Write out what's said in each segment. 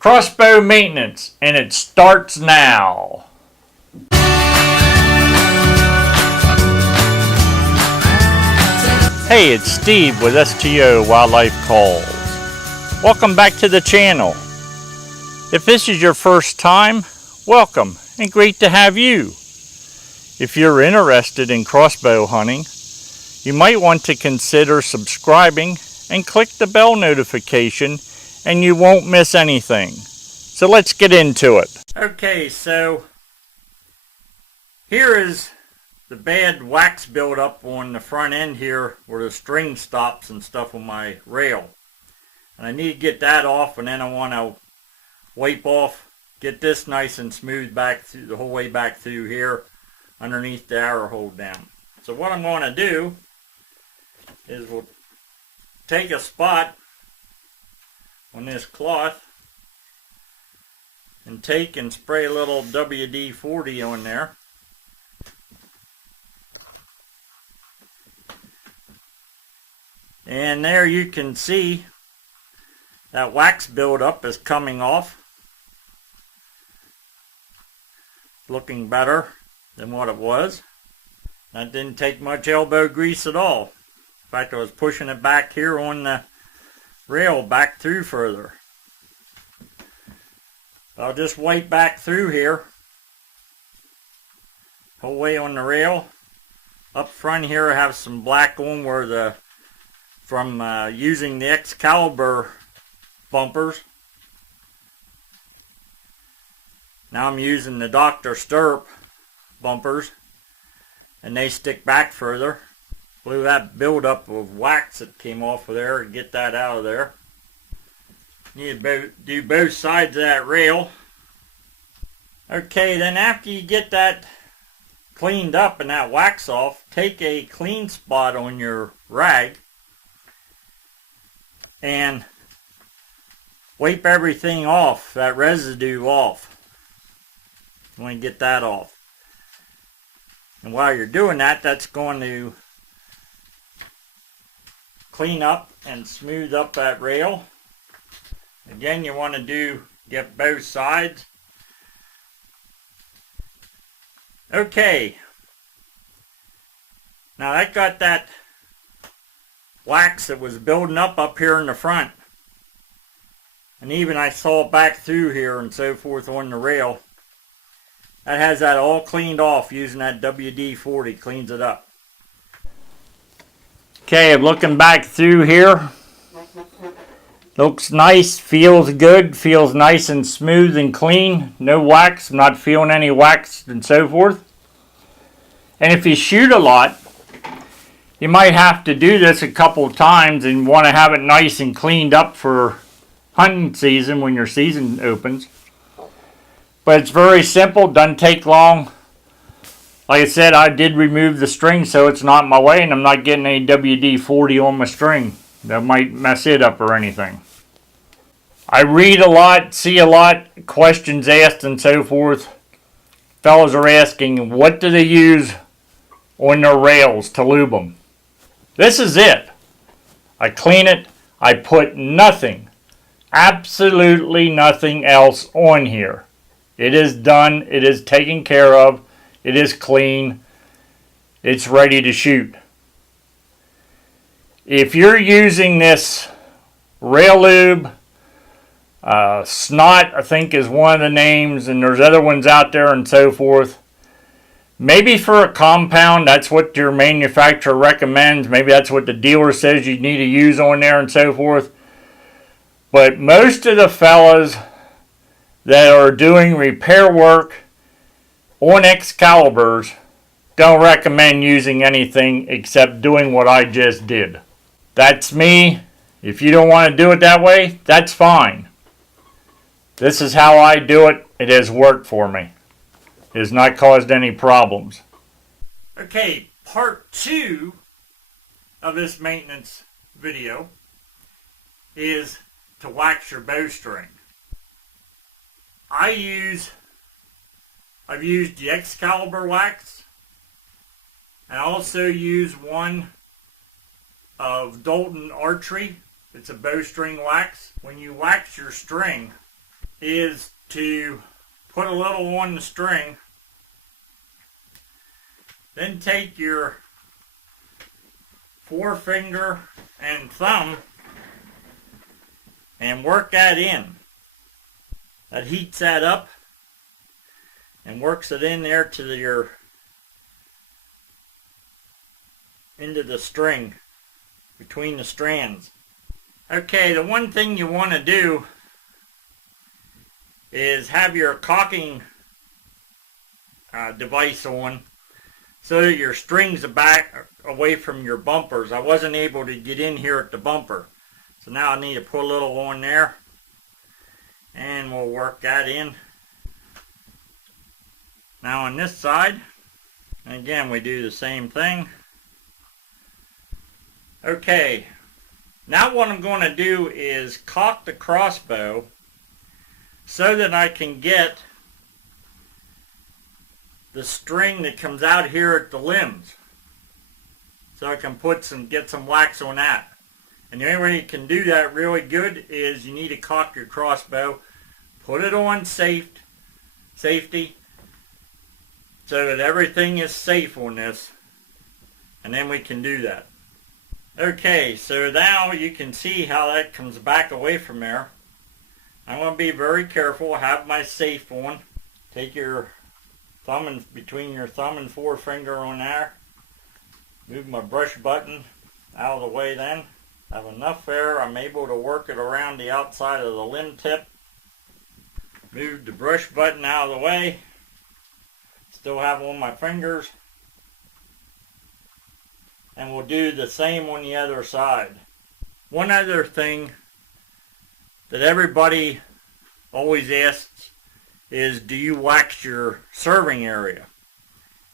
Crossbow Maintenance, and it starts now. Hey, it's Steve with STO Wildlife Calls. Welcome back to the channel. If this is your first time, welcome and great to have you. If you're interested in crossbow hunting, you might want to consider subscribing and click the bell notification and you won't miss anything. So let's get into it. Okay, so here is the bad wax buildup on the front end here where the string stops and stuff on my rail. And I need to get that off, and then I want to wipe off, get this nice and smooth back through the whole way back through here underneath the arrow hold down. So what I'm going to do is we'll take a spot on this cloth and take and spray a little WD-40 on there. And there you can see that wax buildup is coming off. Looking better than what it was. That didn't take much elbow grease at all. In fact, I was pushing it back here on the rail back through further. I'll just wipe back through here, whole way on the rail. Up front here I have some black on where from using the Excalibur bumpers. Now I'm using the Dr. Stirrup bumpers, and they stick back further. Blew that buildup of wax that came off of there and get that out of there. Need to do both sides of that rail. Okay, then after you get that cleaned up and that wax off, take a clean spot on your rag and wipe everything off, that residue off. You want to get that off. And while you're doing that, that's going to clean up and smooth up that rail. Again, you want to get both sides. Okay. Now that got that wax that was building up here in the front. And even I saw it back through here and so forth on the rail. That has that all cleaned off using that WD-40, cleans it up. Okay, I'm looking back through here. Looks nice, feels good, feels nice and smooth and clean. No wax, I'm not feeling any wax and so forth. And if you shoot a lot, you might have to do this a couple of times and want to have it nice and cleaned up for hunting season when your season opens. But it's very simple, doesn't take long. Like I said, I did remove the string so it's not in my way and I'm not getting any WD-40 on my string. That might mess it up or anything. I read a lot, see a lot, questions asked and so forth. Fellas are asking, what do they use on their rails to lube them? This is it. I clean it. I put nothing, absolutely nothing else on here. It is done. It is taken care of. It is clean. It's ready to shoot. If you're using this Rail Lube, Snot I think is one of the names, and there's other ones out there and so forth. Maybe for a compound, that's what your manufacturer recommends. Maybe that's what the dealer says you need to use on there and so forth. But most of the fellas that are doing repair work on Excaliburs don't recommend using anything except doing what I just did. That's me. If you don't want to do it that way, that's fine. This is how I do it. It has worked for me. It has not caused any problems. Okay, part 2 of this maintenance video is to wax your bowstring. I've used the Excalibur wax. I also use one of Dalton Archery. It's a bowstring wax. When you wax your string, is to put a little on the string, then take your forefinger and thumb and work that in. That heats that up and works it in there to into the string, between the strands. Okay, the one thing you want to do is have your cocking device on so that your strings are back away from your bumpers. I wasn't able to get in here at the bumper, so now I need to put a little on there, and we'll work that in. Now on this side, and again we do the same thing. Okay, now what I'm going to do is cock the crossbow so that I can get the string that comes out here at the limbs, so I can get some wax on that. And the only way you can do that really good is you need to cock your crossbow, put it on safety, so that everything is safe on this, and then we can do that. Okay, so now you can see how that comes back away from there. I'm going to be very careful, have my safe on. Take your thumb and between your thumb and forefinger on there. Move my brush button out of the way then. Have enough there, I'm able to work it around the outside of the limb tip. Move the brush button out of the way. Still have on my fingers. And we'll do the same on the other side. One other thing that everybody always asks is, do you wax your serving area?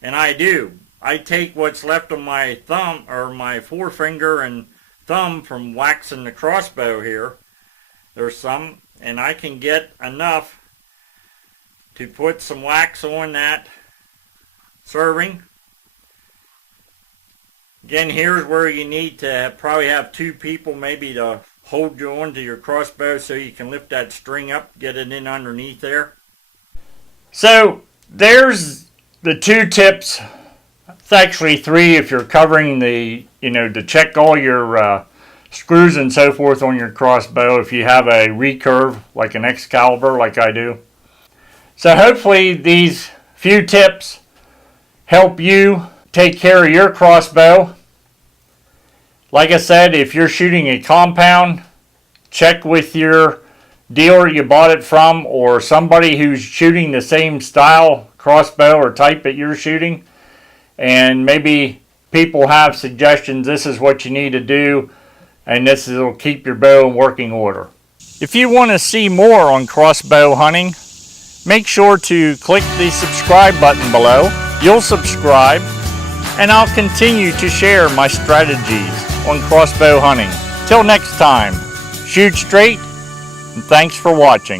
And I do. I take what's left of my thumb, or my forefinger and thumb, from waxing the crossbow here. There's some, and I can get enough to put some wax on that serving. Again, here's where you need to probably have two people maybe to hold you onto your crossbow so you can lift that string up, get it in underneath there. So there's the 2 tips. It's actually 3 if you're covering the, to check all your screws and so forth on your crossbow if you have a recurve like an Excalibur like I do. So hopefully these few tips help you take care of your crossbow. Like I said, if you're shooting a compound, check with your dealer you bought it from, or somebody who's shooting the same style crossbow or type that you're shooting, and maybe people have suggestions. This is what you need to do, and this will keep your bow in working order. If you want to see more on crossbow hunting, make sure to click the subscribe button below. You'll subscribe, and I'll continue to share my strategies on crossbow hunting. Till next time, shoot straight, and thanks for watching.